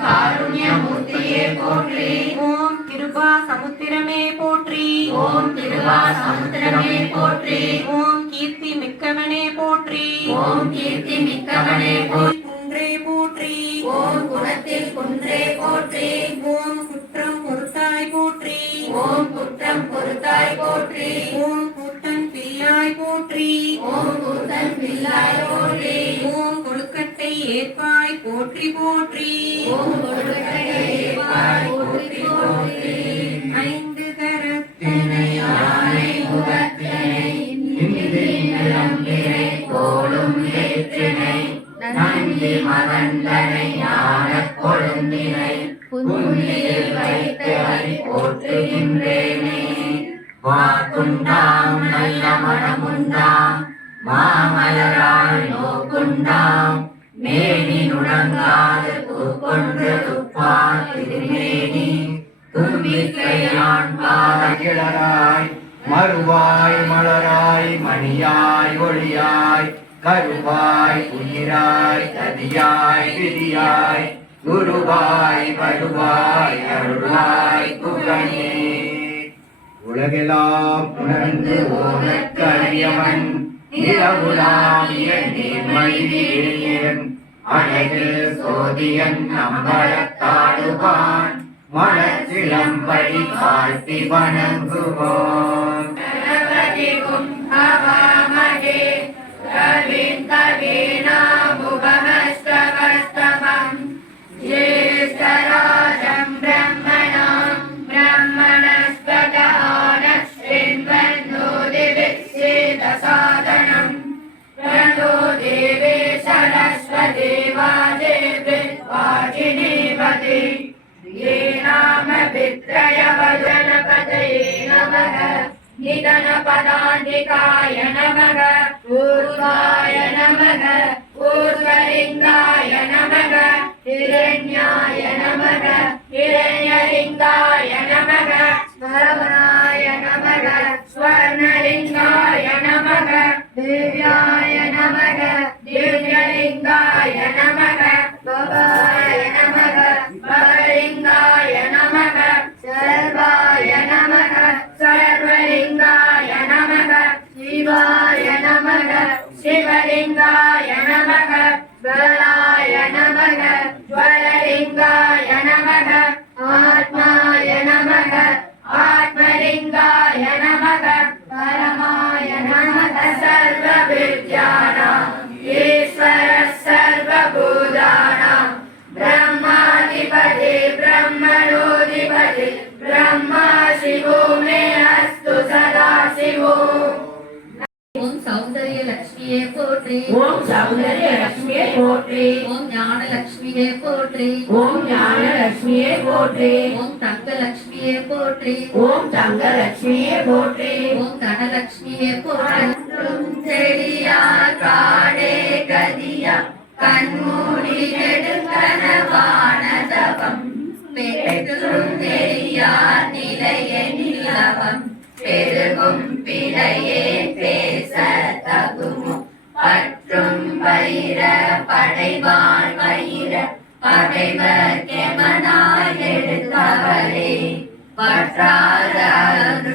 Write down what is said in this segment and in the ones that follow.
ஓம் காருண்ய மூர்த்தியே போற்றி ஓம் கிருபா சமுத்திரமே போற்றி ஓம் திருவா சமுத்திரமே போற்றி ஓம் கீர்த்தி மிக்கவனே போற்றி ஓம் கீர்த்தி மிக்கவனே போற்றி குன்றே போற்றி ஓம் குணத்தில் குன்றே போற்றி ஓம் குற்றம் பொறுத்தாய் போற்றி ஓம் குற்றம் பொறுத்தாய் போற்றி ஓம் கூட்டன் பிள்ளாய் போற்றி ஓம் கூத்தன் பிள்ளாய் போற்றி ஓம் கொழுக்கட்டை ஏற்பாய் போற்றி போற்றி. ஐந்து கரத்தனை யானை முகத்தினை போலும் ஏற்றினை நந்தி மகந்தனை ஞான கொழுந்தினை புன்னியில் வைத்து அறி போற்றுகின்றேனே. வாக்குண்டாம் நல்ல மனமுண்டாம். மாமலரால் நோக்குண்டாம். மேனி நுடங்காது பூக்கொன்று துப்பால் திருமேனி. தும்பிக்கையான் பாத கிளராய் மறுவாய் மலராய் மணியாய் ஒளியாய் கருவாய் உயிராய் கதியாய் விதியாய் குருவாய் வருவாய் அருளாய் குகனே. உலகெல்லாம் உணர்ந்து ஓதற்கரியவன் நிலவுலாவிய நீர்மழியன் அழகில் சோதியன் நம்பளத்தாடுவான் மனத்திளம்படி வாழ்த்தி வணங்குவோம். சாதனம் नाम वित्रयवजनपतये नमः निधनपदान्तिकाय नमः ऊर्ध्वाय नमः ऊर्ध्वलिङ्गाय नमः हिरण्याय नमः हिरण्यलिङ्गाय नमः स्वर्णाय नमः स्वर्णलिङ्गाय नमः सर्वविद्यानाम् ईश्वरः सर्वभूतानाम् ब्रह्माधिपति ब्रह्मणोऽधिपति ब्रह्मा शिवो मे अस्तु सदा शिवो ஓம் சௌந்தரிய லட்சுமியே போற்றி ஓம் சௌந்தர்ய லட்சுமியே போற்றி ஓம் ஞான லட்சுமியே போற்றி ஓம் ஞான லட்சுமியே போற்றி ஓம் தங்க லட்சுமியே போற்றி ஓம் தங்க லட்சுமியே போற்றி ஓம் தனலட்சுமியே போற்றி கன்றும் செடியார் காடே கதியா கண்மூடி நெடுங்கனவான பெற்றும் தெரியார் நிலைய நிலவம். பெருகும் பிழையே பேச தகுமோ பற்றும் படைவான் பகைவர் கெமனாய் எடுத்தவரே. பற்றாத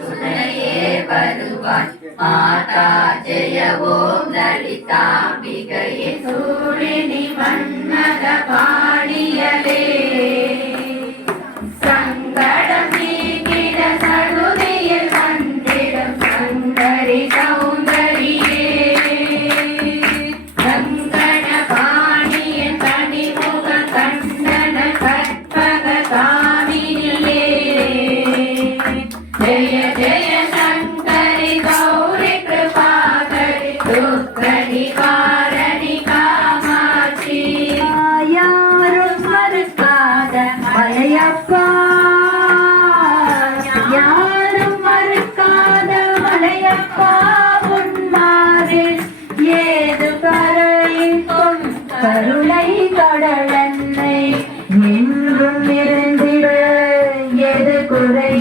துணையே வருவாய். மாதா ஜெய ஓம் லலிதாம்பிகையே சூழினி மன்மத பாணியலே Yeah, yeah, yeah.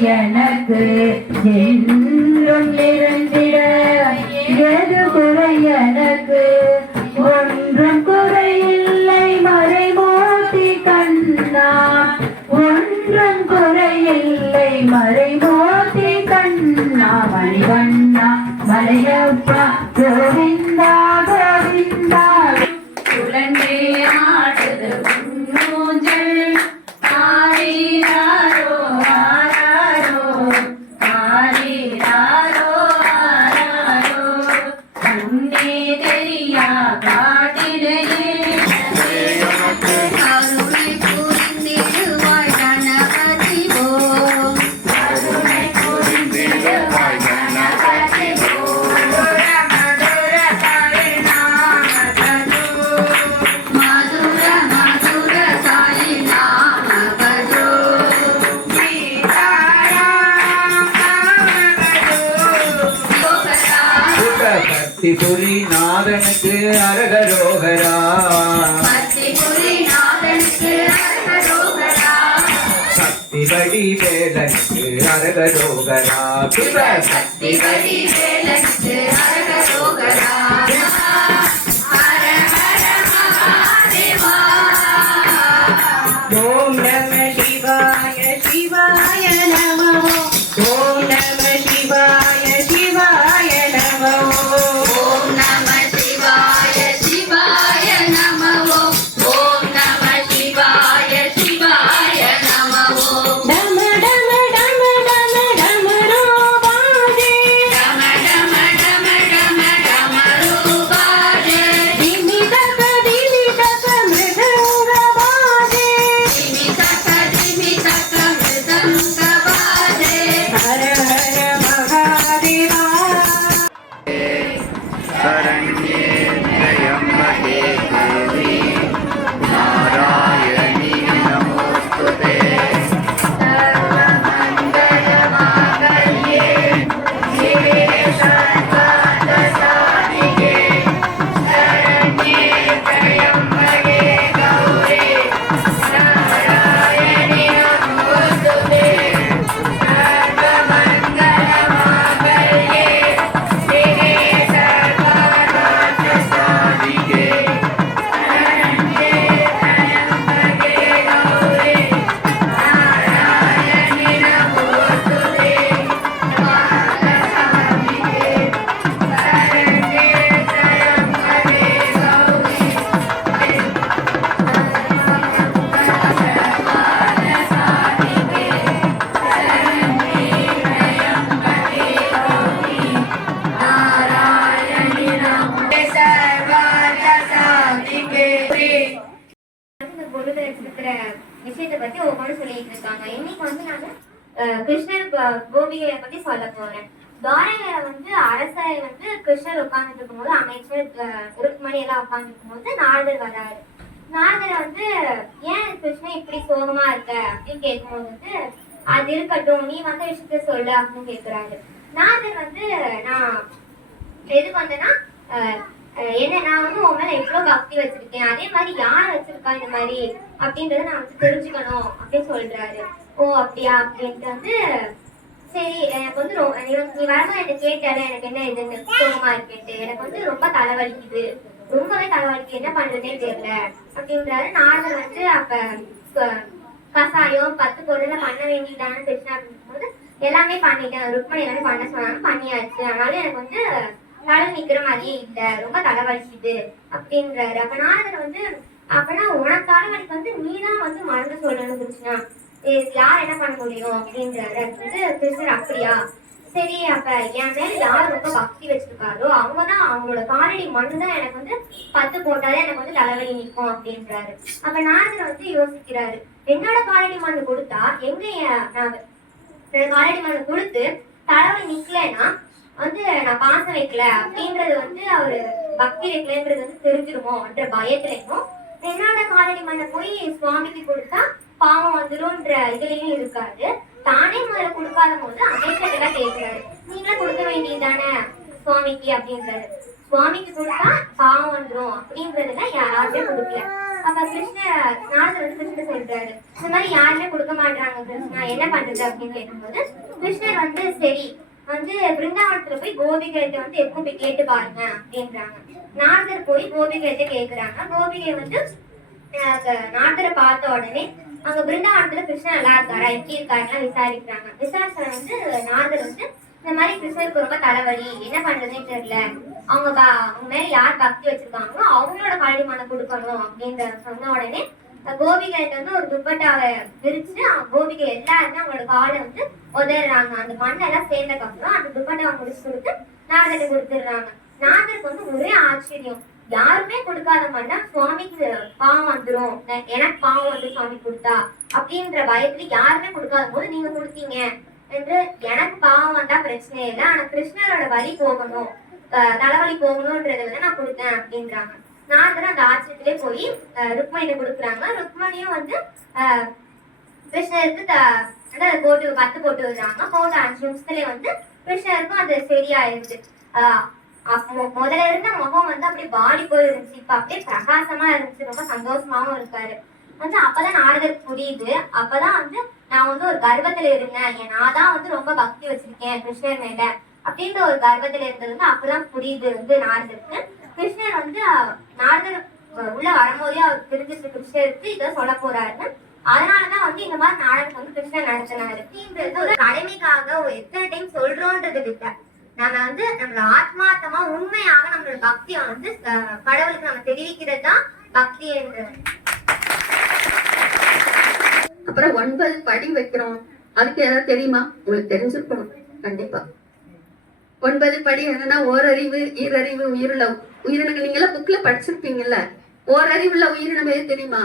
எனக்கு என்ன பக்தி புரி நாதனுக்கு அரகரோகரா பத்தி புரி நாதனுக்கு அரகரோகரா சக்தி வடி வேலனுக்கு அரகரோகரா சிவ சக்தி திகழி வேலனுக்கு அரகரோகரா ஹர ஹர மகாதேவா ஓம் நம சிவாய சிவாய நமோ ஓம் கோ- பத்தி சொல்ல போறேன். துவாரகையில வந்து அரசரை வந்து கிருஷ்ணர் உட்கார்ந்துட்டு இருக்கும்போது அமைச்சர் ருக்மணி எல்லாம் உட்கார்ந்து இருக்கும்போது நாரதர் வராரு நாரதர் வந்து ஏன் கிருஷ்ணன் இப்படி சோகமா இருக்க? அப்படின்னு கேட்கும்போது வந்து அது இருக்கட்டும் நீ வந்த விஷயத்த சொல்லு அப்படின்னு கேக்குறாரு நாரதர் வந்து நான் எதுக்கு வந்தேன்னா அஹ், என்ன நான் வந்து உன் மேல எவ்வளவு பக்தி வச்சிருக்கேன். அதே மாதிரி யார் வச்சிருக்கா இந்த மாதிரி? அப்படின்றத நான் வந்து தெரிஞ்சுக்கணும் அப்படின்னு சொல்றாரு. ஓ அப்படியா? அப்படின்ட்டு வந்து சரி எனக்கு வந்து ரொ- நீ நீ வரும்போது என்ன கேட்டாரு எனக்கு என்ன இதுன்னு கோபமா இருக்கேன்ட்டு. எனக்கு வந்து ரொம்ப தலைவலிக்குது. ரொம்பவே தலைவலிக்கு என்ன பண்றதே தெரியல. அப்படின்றாரு. நாரதர் வந்து அப்ப கசாயம் பத்து பொருளை பண்ண வேண்டியதான கிருஷ்ணா அப்படிங்கும்போது எல்லாமே பண்ணிட்டேன். ருக்மணி எல்லாமே பண்ண சொன்னாங்க பண்ணியாச்சு. அதனால எனக்கு வந்து தலை நிக்கிற மாதிரியே இல்ல. ரொம்ப தலைவலிக்குது அப்படின்றாரு. அப்ப நாரதர் வந்து அப்பனா உனக்கான வந்து நீதான் வந்து மருந்து சொல்லணும் பிரச்சனை யார் என்ன பண்ண முடியும் அப்படின்றத வந்து கிருஷ்ணர் அப்படியா? சரி அப்ப என் மேல யார் ரொம்ப பக்தி வச்சிருக்காரோ அவங்கதான் அவங்களோட காலடி மண்ணு தான் எனக்கு வந்து பத்து போட்டாலே எனக்கு வந்து தலைவலி நிற்கும் அப்படின்றாரு. அப்ப நாரதர் வந்து யோசிக்கிறாரு என்னோட காலடி மண்ணு கொடுத்தா எங்க நான் காலடி மண்ணு கொடுத்து தலைவலி நிக்கலைன்னா வந்து நான் பாசம் வைக்கல? அப்படின்றது வந்து அவரு பக்தி வைக்கலன்றது வந்து தெரிஞ்சிருமோன்ற பயத்துலையும் என்னோட காலடி மண்ணை போய் சுவாமிக்கு கொடுத்தா பாவம் வந்துரும்ன்ற இதுலயும் இருக்காது தானே முதல்ல கொடுக்காத போது அமைச்சர்கிட்ட கேட்கிறாரு. நீங்களே கொடுக்க வேண்டியதுதானே சுவாமிக்கு அப்படின்றாரு. சுவாமிக்கு கொடுத்தா பாவம் வந்துரும் அப்படின்றதுல யாருமே கொடுக்கல. அப்ப கிருஷ்ண நாரதர் வந்து கிருஷ்ணர் சொல்றாரு. இந்த மாதிரி யாருமே கொடுக்க மாட்டாங்க கிருஷ்ணா என்ன பண்றது அப்படின்னு கேட்கும்போது கிருஷ்ணர் வந்து சரி வந்து பிருந்தாவனத்துல போய் கோபிகைட்ட வந்து எப்பவும் போய் கேட்டு பாருங்க அப்படின்றாங்க. நாரதர் போய் கோபிகைட்ட கேக்குறாங்க. கோபிகை வந்து அஹ், நாரதரை பார்த்த உடனே அங்க பிருந்தாவனத்துல கிருஷ்ணன் நல்லா இருக்காரா? எப்படி இருக்காருன்னா விசாரிக்கிறாங்க. விசாரிச்சா வந்து நாரதர் வந்து இந்த மாதிரி கிருஷ்ணருக்கு ரொம்ப தலைவலி என்ன பண்றதுன்னே தெரியல. அவங்க அவங்க மேல யார் பக்தி வச்சிருக்காங்களோ அவங்களோட காளி மனம் கொடுக்கணும் அப்படின்ற சொன்ன உடனே கோபிகைட்ட வந்து ஒரு துப்பட்டாவை விரிச்சு கோபிகை எல்லாருமே அவங்களோட காலை வந்து உதறாங்க. அந்த மண்ணெல்லாம் சேர்ந்ததுக்கு அப்புறம் அந்த துப்பட்டாவை முடிச்சு கொடுத்து நாரதருக்கு கொடுத்துடுறாங்க. நாரதருக்கு வந்து ஒரே ஆச்சரியம். யாருமே கொடுக்காத மண்ணா சுவாமிக்கு பாவம் வந்துடும் எனக்கு பாவம் வந்து சுவாமி கொடுத்தா. அப்படின்ற பயத்துல யாருமே கொடுக்காத போது நீங்க கொடுத்தீங்க. என்று எனக்கு பாவம் வந்தா பிரச்சனை இல்லை. ஆனா கிருஷ்ணரோட வழி போகணும். தலைவலி போகணும்ன்றத வந்து நான் கொடுத்தேன் அப்படின்றாங்க. நாரதர் அந்த ஆச்சரியத்திலே போய் ருக்மணி ருக்மணியை கொடுக்குறாங்க. ருக்மணியும் வந்து கிருஷ்ணருக்கு த- போட்டு பத்து போட்டு விடுறாங்க. போட்ட அஞ்சு நிமிஷத்துலயே வந்து கிருஷ்ணருக்கும் அது சரியாயிருது ஆஹ் முதல்ல இருந்த முகம் வந்து அப்படியே பாடி போய் இருந்துச்சு இப்ப அப்படியே பிரகாசமா இருந்துச்சு. ரொம்ப சந்தோஷமாவும் இருக்காரு. வந்து அப்பதான் நாரதருக்கு புரியுது. அப்பதான் வந்து நான் வந்து ஒரு கர்வத்துல இருந்தேன். நான் தான் வந்து ரொம்ப பக்தி வச்சிருக்கேன் கிருஷ்ணர் மேல. அப்படின்ற ஒரு கர்வத்துல இருந்தது வந்து அப்பதான் புரியுது வந்து நாரதருக்கு கிருஷ்ணர் வந்து நாரதர் உள்ள வரும்போதே அவர் தெரிஞ்சிச்சு கிருஷ்ணருக்கு. இதை சொல்ல போறாருன்னு அதனாலதான் வந்து இந்த மாதிரி நாடகம் வந்து கிருஷ்ணன் நடத்தினாரு. அப்படின்றது ஒரு கடமைக்காக ஒரு எத்தனை டைம் சொல்றோன்றது விட்ட நம்ம வந்து நம்மளோட ஆத்மார்த்தமா உண்மையாக நம்மளோட பக்தியை வந்து கடவுளுக்கு நம்ம தெரிவிக்கிறது தான் பக்தி அப்புறம் ஒன்பது படி வைக்கிறோம். அதுக்கு ஏதாவது தெரியுமா? உங்களுக்கு தெரிஞ்சிருக்கணும். கண்டிப்பா. ஒன்பது படி என்னன்னா ஓரறிவு ஈரறிவு உயிருள்ள உயிரினங்கள் நீங்க எல்லாம் புக்ல படிச்சிருப்பீங்கல்ல? ஓரறிவுள்ள உயிரினம் எது தெரியுமா?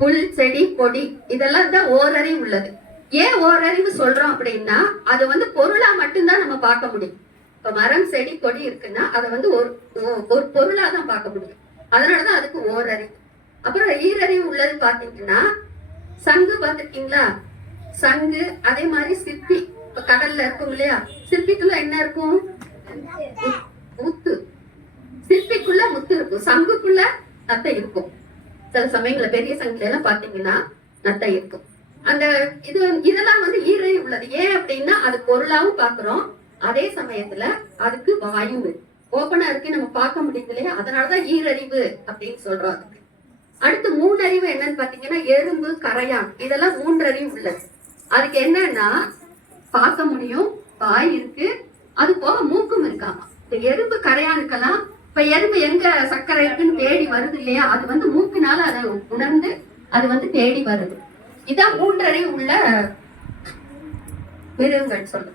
புல் செடி கொடி. இதெல்லாம் தான் ஓரறிவு உள்ளது. ஏன் ஓரறிவு சொல்றோம் அப்படின்னா அது வந்து பொருளா மட்டும்தான் நம்ம பார்க்க முடியும். இப்ப மரம் செடி கொடி இருக்குன்னா அதை வந்து ஒரு ஒரு பொருளா தான் பார்க்க முடியும். அதனாலதான் அதுக்கு ஓரறிவு. அப்புறம் ஈரறிவு உள்ளது பாத்தீங்கன்னா சங்கு பார்த்திருக்கீங்களா? சங்கு அதே மாதிரி சிற்பி. இப்ப கடல்ல இருக்கும் இல்லையா? சிற்பிக்குள்ள என்ன இருக்கும்? முத்து. சிற்பிக்குள்ள முத்து இருக்கும். சங்குக்குள்ள நத்தை இருக்கும். சில சமயங்கள பெரிய சங்குல எல்லாம் பாத்தீங்கன்னா நத்தை இருக்கும். அந்த இது இதெல்லாம் வந்து ஈரறிவு உள்ளது. ஏன் அப்படின்னா அது பொருளாவும் பாக்குறோம் அதே சமயத்துல அதுக்கு வாயு ஓப்பனா இருக்கு நம்ம பார்க்க முடியுது இல்லையா? அதனாலதான் ஈரறிவு அப்படின்னு சொல்றோம் அதுக்கு. அடுத்து மூன்றறிவு என்னன்னு பாத்தீங்கன்னா எறும்பு கரையான். இதெல்லாம் மூன்றறிவு உள்ளது. அதுக்கு என்னன்னா பார்க்க முடியும் வாய் இருக்கு அது போக மூக்கும் இருக்காமா? இந்த எறும்பு கரையானுக்கெல்லாம் இப்ப எறும்பு எங்க சர்க்கரை இருக்குன்னு தேடி வருது இல்லையா? அது வந்து மூக்குனால அதை உணர்ந்து அது வந்து தேடி வருது. இதான் மூன்றறிவு உள்ள மிருகங்கள் சொல்லு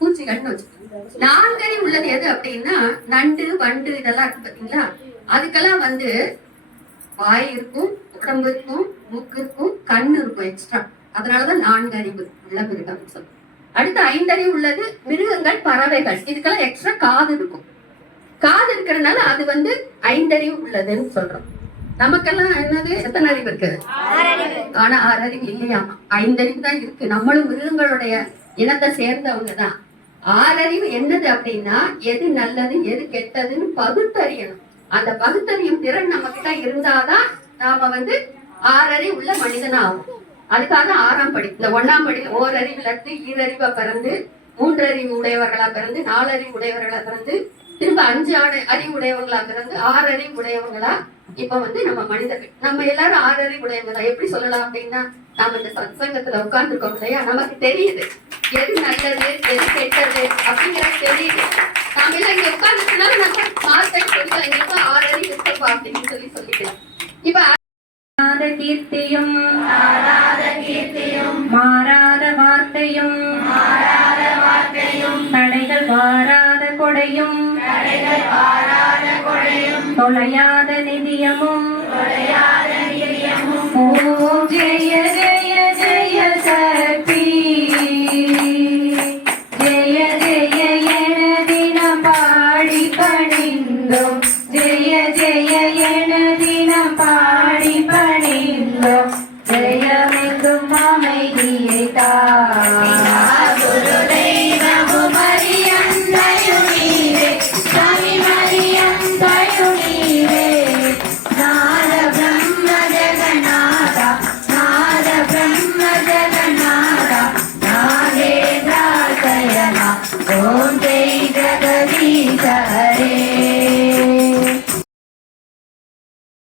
பூச்சிகள்னு வச்சுக்கோங்க. நான்கரை உள்ளது எது அப்படின்னா நண்டு வண்டு இதெல்லாம் இருக்கு பாத்தீங்களா? அதுக்கெல்லாம் வந்து வாய் இருக்கும் உடம்பு இருக்கும் மூக்கு இருக்கும் கண்ணு இருக்கும் எக்ஸ்ட்ரா அதனாலதான் நான்கு அறிவு உள்ள மிருகம் சொல்லும் அடுத்து ஐந்தறிவு உள்ளது மிருகங்கள் பறவைகள். இதுக்கெல்லாம் எக்ஸ்ட்ரா காது இருக்கும். காது இருக்கிறதுனால அது வந்து ஐந்தறிவு உள்ளதுன்னு சொல்றோம். நமக்கெல்லாம் என்னது? எத்தனை அறிவு இருக்கு? ஆனா ஆறு அறிவு இல்லையாமா ஐந்தறிவு தான் இருக்கு. நம்மளும் மிருகங்களுடைய இனத்தை சேர்ந்தவங்க தான். ஆறறிவு என்னது அப்படின்னா எது நல்லது எது கெட்டதுன்னு பகுத்தறியணும். அந்த பகுத்தறியும் திறன் நம்ம கிட்ட இருந்தாதான் நாம வந்து ஆறறிவு உள்ள மனிதனா ஆகும் அதுக்காக ஆறாம் படி இந்த ஒண்ணாம் படி ஓரறிவுல இருந்து ஈரறிவா பிறந்து மூன்றறிவு உடையவர்களா பிறந்து நாலறிவு உடையவர்களா பிறந்து திரும்ப அஞ்சு அறிவு உடையவங்களா பிறந்து ஆறு அறிவு உடையவங்களா இப்ப வந்து நம்ம மனிதர்கள் நம்ம எல்லாரும் ஆறு உடையவங்க எப்படி சொல்லலாம் அப்படின்னா நாம இந்த சத்சங்கத்துல உட்கார்ந்துருக்கோம் இல்லையா? நமக்கு தெரியுது. எது நல்லது எது கெட்டது அப்படிங்கிறது தெரியுது. நாம எல்லாம் இங்க உட்கார்ந்துருக்கனால நம்ம மார்க்கெட் சொல்லலாம் எங்களுக்கு ஆறு இருக்கப்பா அப்படின்னு சொல்லி சொல்லிக்கலாம் இப்ப மாறாத கீர்த்தியும் மாறாத வார்த்தையும் தடைகள் வாராத கொடையும் தொலையாத நிதியமும். ஓம் ஜெய